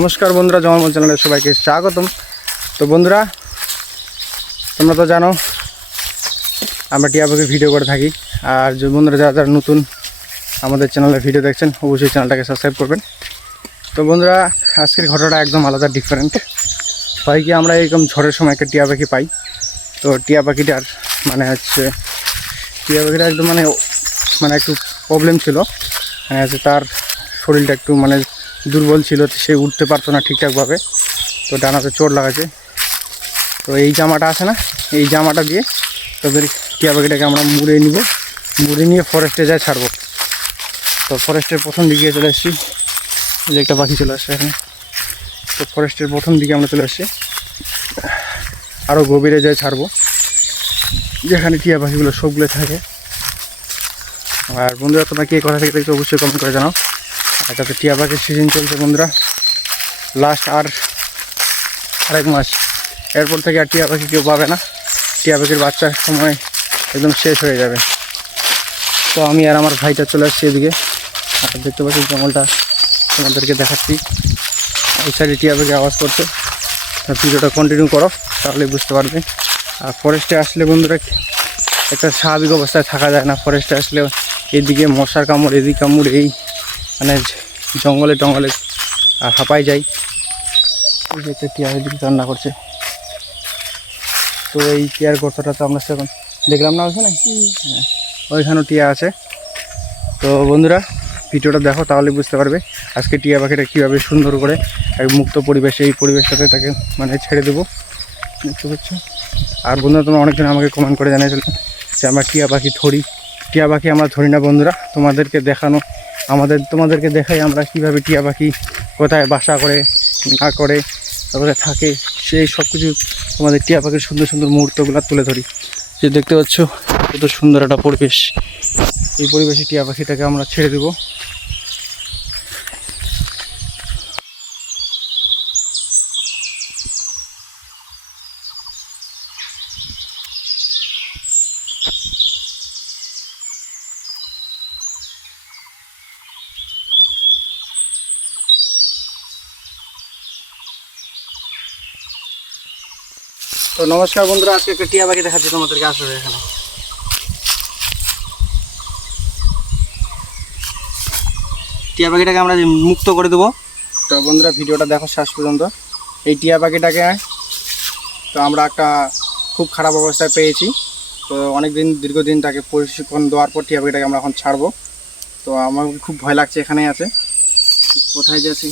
নমস্কার বন্ধুরা, জমামল চ্যানেলে সবাইকে স্বাগতম। তো বন্ধুরা, তোমরা তো জানো আমরা টিয়া পাখির ভিডিও করে থাকি। আর যে বন্ধুরা যারা নতুন আমাদের চ্যানেলে ভিডিও দেখছেন, অবশ্যই চ্যানেলটাকে সাবস্ক্রাইব করবেন। তো বন্ধুরা, আজকের ঘটনাটা একদম আলাদা, ডিফারেন্ট। হয় কি, আমরা এরকম ঝড়ের সময় একটা টিয়া পাখি পাই। তো টিয়া পাখিটার টিয়া পাখিটা একদম মানে একটু প্রবলেম ছিল। তার শরীরটা একটু দুর্বল ছিল, সে উঠতে পারতো না ঠিকঠাকভাবে। তো ডানাতে চোট লাগাছে। তো এই জামাটা আছে না, এই জামাটা দিয়ে তাদের টিয়া পাখিটাকে আমরা মুড়ে নিয়ে ফরেস্টে যায় ছাড়বো। তো ফরেস্টের প্রথম দিকে চলে এসেছি, যে একটা পাখি চলে আসছে এখানে। তো ফরেস্টের প্রথম দিকে আমরা চলে আসছি, আরও গভীরে যায় ছাড়বো, যেখানে টিয়া পাখিগুলো সবগুলো থাকে। আর বন্ধুরা, তোমরা কে কথা থেকে দেখতে অবশ্যই কমেন্ট করে জানাও। আর তাতে টিয়া পাখির সিজন চলছে বন্ধুরা, লাস্ট আরেক মাস। এরপর থেকে আর টিয়া পাখি কেউ পাবে না। টিয়া পাখির বাচ্চার সময় একদম শেষ হয়ে যাবে। তো আমি আর আমার ভাইটা চলে আসছি এদিকে। আর দেখতে পাচ্ছি জঙ্গলটা তোমাদেরকে দেখাচ্ছি। এই সাইডে টিয়া পাখি আওয়াজ করছে। ভিডিওটা কন্টিনিউ করো, তাহলে বুঝতে পারবে। আর ফরেস্টে আসলে বন্ধুরা একটা স্বাভাবিক অবস্থায় থাকা যায় না। ফরেস্টে আসলে এদিকে মশার কামড়, এদিকে কামড়, এই জঙ্গলে টঙ্গলে হাঁপাই যায়। এই যে একটা টিয়া এদিকে রান্না করছে। তো এই টিয়ার গর্তটা তো আমরা সেরকম দেখলাম না, ওইখানে ওইখানেও টিয়া আছে। তো বন্ধুরা, ভিডিওটা দেখো, তাহলে বুঝতে পারবে আজকে টিয়া পাখিটা কীভাবে সুন্দর করে এক মুক্ত পরিবেশে, এই পরিবেশটাতে তাকে ছেড়ে দেবো, দেখতে পাচ্ছ। আর বন্ধুরা, তোমরা অনেকজন আমাকে কমেন্ট করে জানিয়েছিল যে আমরা টিয়া পাখি ধরি। টিয়া পাখি আমরা ধরি না বন্ধুরা, তোমাদেরকে দেখাই আমরা কীভাবে টিয়া পাখি কোথায় বাসা করে না করে, তারপরে থাকে, সেই সব কিছু তোমাদের টিয়া পাখির সুন্দর সুন্দর মুহূর্তগুলো তুলে ধরি। যে দেখতে পাচ্ছ কত সুন্দর একটা পরিবেশ, এই পরিবেশে টিয়া পাখিটাকে আমরা ছেড়ে দেবো। তো নমস্কার বন্ধুরা, আজকে একটা টিয়া পাখি দেখাচ্ছি তোমাদেরকে। আসলে এখানে টিয়া পাখিটাকে আমরা মুক্ত করে দেবো। তো বন্ধুরা, ভিডিওটা দেখো শেষ পর্যন্ত। এই টিয়া পাখিটাকে তো আমরা একটা খুব খারাপ অবস্থায় পেয়েছি। তো দীর্ঘদিন তাকে প্রশিক্ষণ দেওয়ার পর টিয়া পাখিটাকে আমরা এখন ছাড়বো। তো আমার খুব ভয় লাগছে, এখানেই আছে, কোথায় যাচ্ছি।